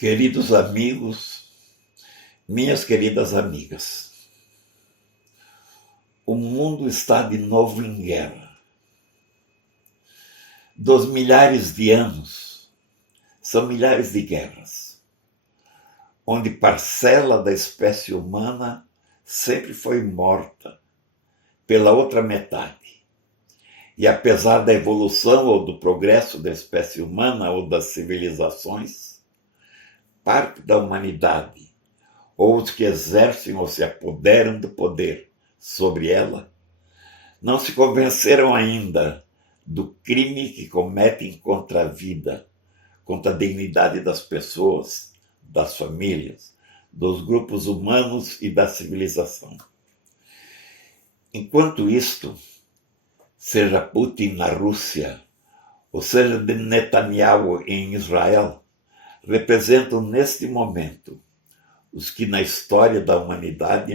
Queridos amigos, minhas queridas amigas, o mundo está de novo em guerra. Dos milhares de anos, são milhares de guerras, onde parcela da espécie humana sempre foi morta pela outra metade. E apesar da evolução ou do progresso da espécie humana ou das civilizações, parte da humanidade, ou os que exercem ou se apoderam do poder sobre ela, não se convenceram ainda do crime que cometem contra a vida, contra a dignidade das pessoas, das famílias, dos grupos humanos e da civilização. Enquanto isto, seja Putin na Rússia, ou seja Netanyahu em Israel, representam neste momento os que na história da humanidade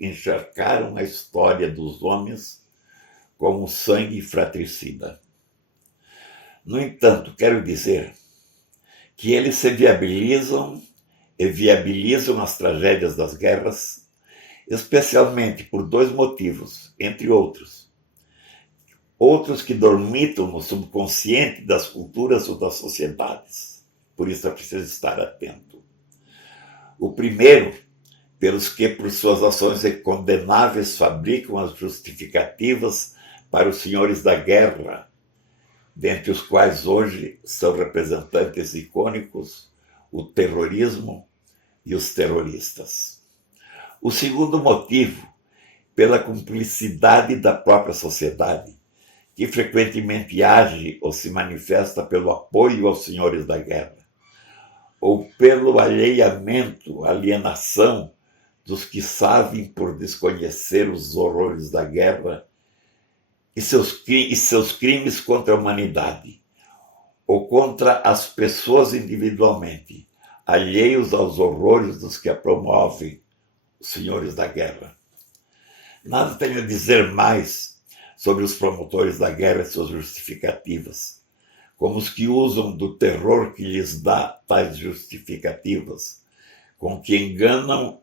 encharcaram a história dos homens como sangue fratricida. No entanto, quero dizer que eles se viabilizam e viabilizam as tragédias das guerras, especialmente por dois motivos, entre outros. Outros que dormitam no subconsciente das culturas ou das sociedades. Por isso é preciso estar atento. O primeiro, pelos que por suas ações condenáveis fabricam as justificativas para os senhores da guerra, dentre os quais hoje são representantes icônicos o terrorismo e os terroristas. O segundo motivo, pela cumplicidade da própria sociedade, que frequentemente age ou se manifesta pelo apoio aos senhores da guerra, ou pelo alienação dos que sabem por desconhecer os horrores da guerra e seus crimes contra a humanidade, ou contra as pessoas individualmente, alheios aos horrores dos que a promovem, os senhores da guerra. Nada tenho a dizer mais sobre os promotores da guerra e suas justificativas, como os que usam do terror que lhes dá tais justificativas, com que enganam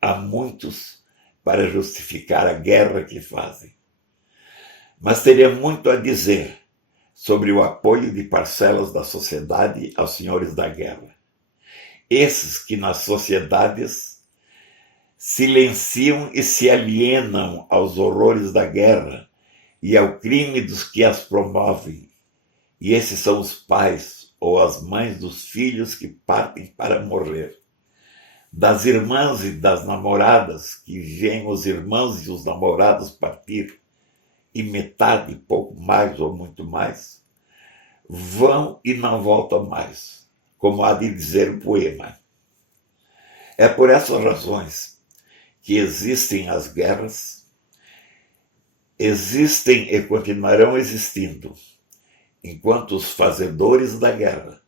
a muitos para justificar a guerra que fazem. Mas teria muito a dizer sobre o apoio de parcelas da sociedade aos senhores da guerra. Esses que nas sociedades silenciam e se alienam aos horrores da guerra e ao crime dos que as promovem. E esses são os pais ou as mães dos filhos que partem para morrer. Das irmãs e das namoradas que veem os irmãos e os namorados partir, e metade, pouco mais ou muito mais, vão e não voltam mais, como há de dizer o poema. É por essas razões que existem as guerras, existem e continuarão existindo, enquanto os fazedores da guerra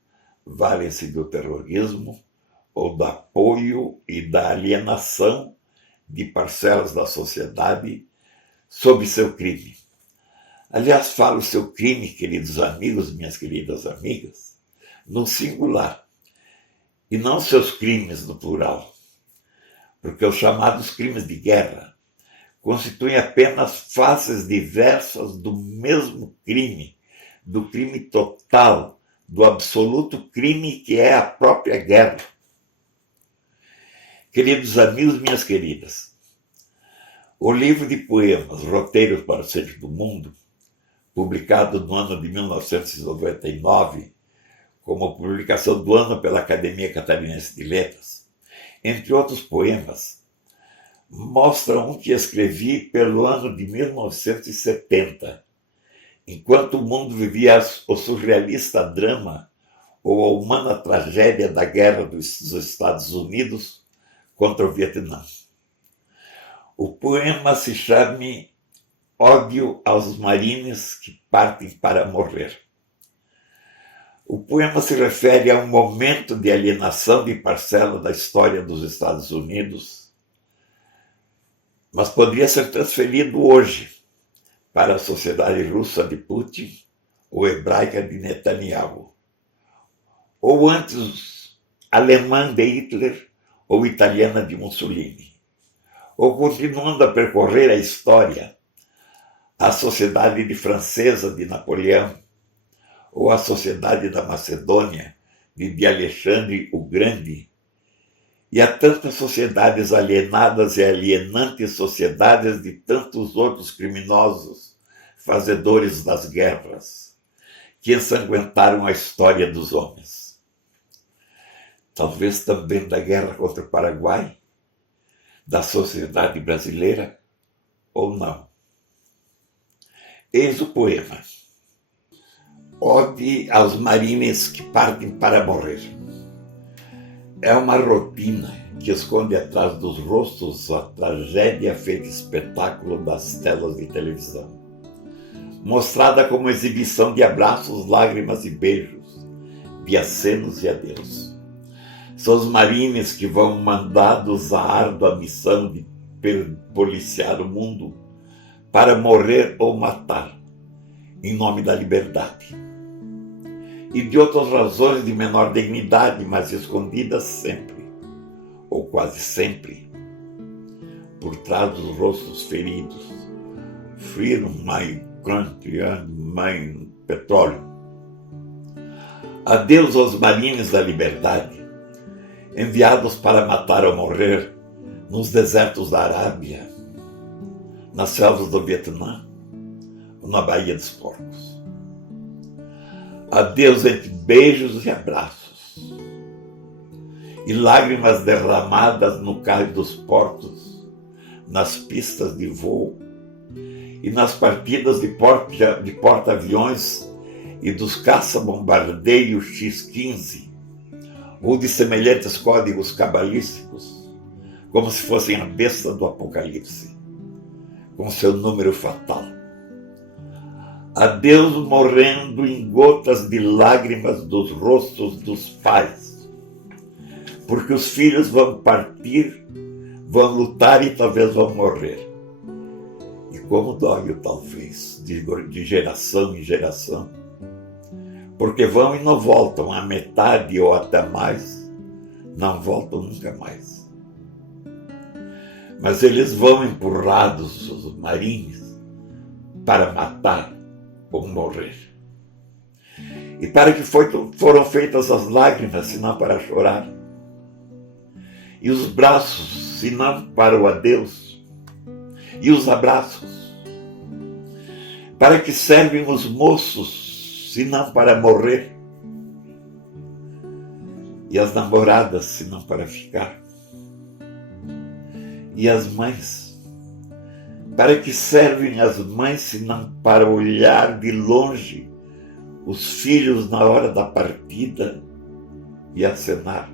valem-se do terrorismo ou do apoio e da alienação de parcelas da sociedade sob seu crime. Aliás, falo seu crime, queridos amigos, minhas queridas amigas, no singular, e não seus crimes no plural, porque os chamados crimes de guerra constituem apenas faces diversas do mesmo crime, do crime total, do absoluto crime que é a própria guerra. Queridos amigos, minhas queridas, o livro de poemas Roteiros para o Centro do Mundo, publicado no ano de 1999, como publicação do ano pela Academia Catarinense de Letras, entre outros poemas, mostra um que escrevi pelo ano de 1970, enquanto o mundo vivia o surrealista drama ou a humana tragédia da guerra dos Estados Unidos contra o Vietnã. O poema se chama Ódio aos Marines que Partem para Morrer. O poema se refere a um momento de alienação de parcela da história dos Estados Unidos, mas poderia ser transferido hoje para a sociedade russa de Putin ou hebraica de Netanyahu, ou antes alemã de Hitler ou italiana de Mussolini, ou continuando a percorrer a história, a sociedade francesa de Napoleão, ou a sociedade da Macedônia de Alexandre o Grande, e a tantas sociedades alienadas e alienantes sociedades de tantos outros criminosos, fazedores das guerras, que ensanguentaram a história dos homens. Talvez também da guerra contra o Paraguai, da sociedade brasileira, ou não. Eis o poema. Ode aos marines que partem para morrer. É uma rotina que esconde atrás dos rostos a tragédia feita espetáculo das telas de televisão, mostrada como exibição de abraços, lágrimas e beijos, de acenos e adeus. São os marines que vão mandados à árdua missão de policiar o mundo para morrer ou matar, em nome da liberdade. E de outras razões de menor dignidade, mas escondidas sempre, ou quase sempre, por trás dos rostos feridos. Freedom, my country and my petróleo. Adeus aos marines da liberdade, enviados para matar ou morrer nos desertos da Arábia, nas selvas do Vietnã ou na Baía dos Porcos. Adeus entre beijos e abraços, e lágrimas derramadas no cais dos portos, nas pistas de voo e nas partidas de porta-aviões e dos caça-bombardeiros X-15, ou de semelhantes códigos cabalísticos, como se fossem a besta do Apocalipse, com seu número fatal. Adeus morrendo em gotas de lágrimas dos rostos dos pais, porque os filhos vão partir, vão lutar e talvez vão morrer. E como dói o talvez, de geração em geração, porque vão e não voltam, a metade ou até mais, não voltam nunca mais. Mas eles vão empurrados, os marines, para matar ou morrer. E para que foram feitas as lágrimas, senão para chorar? E os braços, senão para o adeus? E os abraços? Para que servem os moços, senão para morrer? E as namoradas, senão para ficar? E as mães? Para que servem as mães, senão para olhar de longe os filhos na hora da partida e acenar?